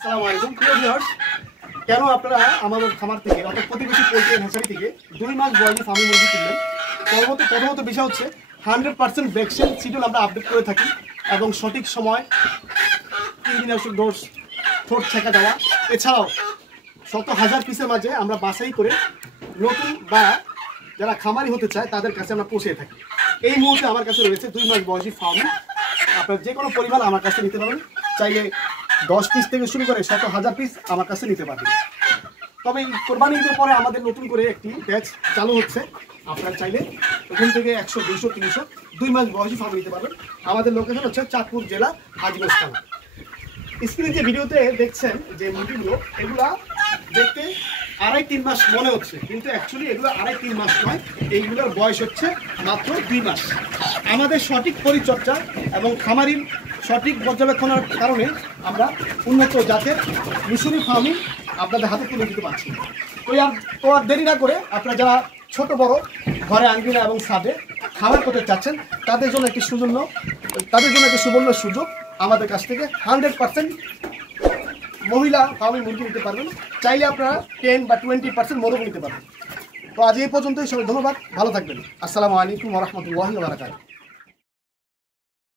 আসসালামু আলাইকুম প্রিয় ভিউয়ার্স, কেন আপনারা আমাদের খামার থেকে অর্থাৎ প্রতিবেশী পোল্ট্রি হ্যাচারি থেকে 2 মাস বয়সী ফার্মি মুরগি কিনবেন? প্রথমত বিষয় হচ্ছে 100% ভ্যাকসিন শিডিউল আমরা আপডেট করে থাকি এবং সঠিক সময় কীটনাশক ডোজ ঠোঁট ছেঁকা দেওয়া, এছাড়াও শত হাজার পিসের মাঝে আমরা বাছাই করে নতুন বা যারা খামারি হতে চায় তাদের কাছে আমরা পৌঁছে থাকি। এই মুহূর্তে আমার কাছে রয়েছে 2 মাস বয়সী ফার্মি। আপনার যে কোনো পরিমাণ আমার কাছে নিতে পারবেন, চাইলে 10 পিস থেকে শুরু করে শত হাজার পিস আমার কাছে নিতে পারবেন। তবে কোরবানি ঈদের পরে আমাদের নতুন করে একটি ব্যাচ চালু হচ্ছে। আপনারা চাইলে ওখান থেকে 100, 200, 300 2 মাস বয়সী ফার্ম নিতে পারবেন। আমাদের লোকেশন হচ্ছে চাঁদপুর জেলা হাজীগঞ্জ থানা। স্ক্রিনে যে ভিডিওতে দেখছেন যে মুরগিগুলো, এগুলা দেখতে 2.5-3 মাস মনে হচ্ছে, কিন্তু অ্যাকচুয়ালি এগুলো 2.5-3 মাস নয়, এইগুলোর বয়স হচ্ছে মাত্র 2 মাস। আমাদের সঠিক পরিচর্যা এবং খামারির সঠিক পর্যবেক্ষণের কারণে আমরা উন্নত জাতের মিশরি ফার্মিং আপনাদের হাতে তুলে দিতে পারছি। তো আর দেরি না করে আপনারা যারা ছোট বড় ঘরে আঙ্গিনা এবং ছাদে খামার করতে চাচ্ছেন তাদের জন্য একটি সুবর্ণ সুযোগ। আমাদের কাছ থেকে 100% মহিলা ফার্মিং মুরগি নিতে পারবেন। চাইলে আপনারা 10 বা 20% মোরগ নিতে পারবেন। তো আজ এই পর্যন্তই, সবাই ধন্যবাদ, ভালো থাকবেন। আসসালামু আলাইকুম ওয়া রাহমাতুল্লাহি ওয়া বারাকাতুহু।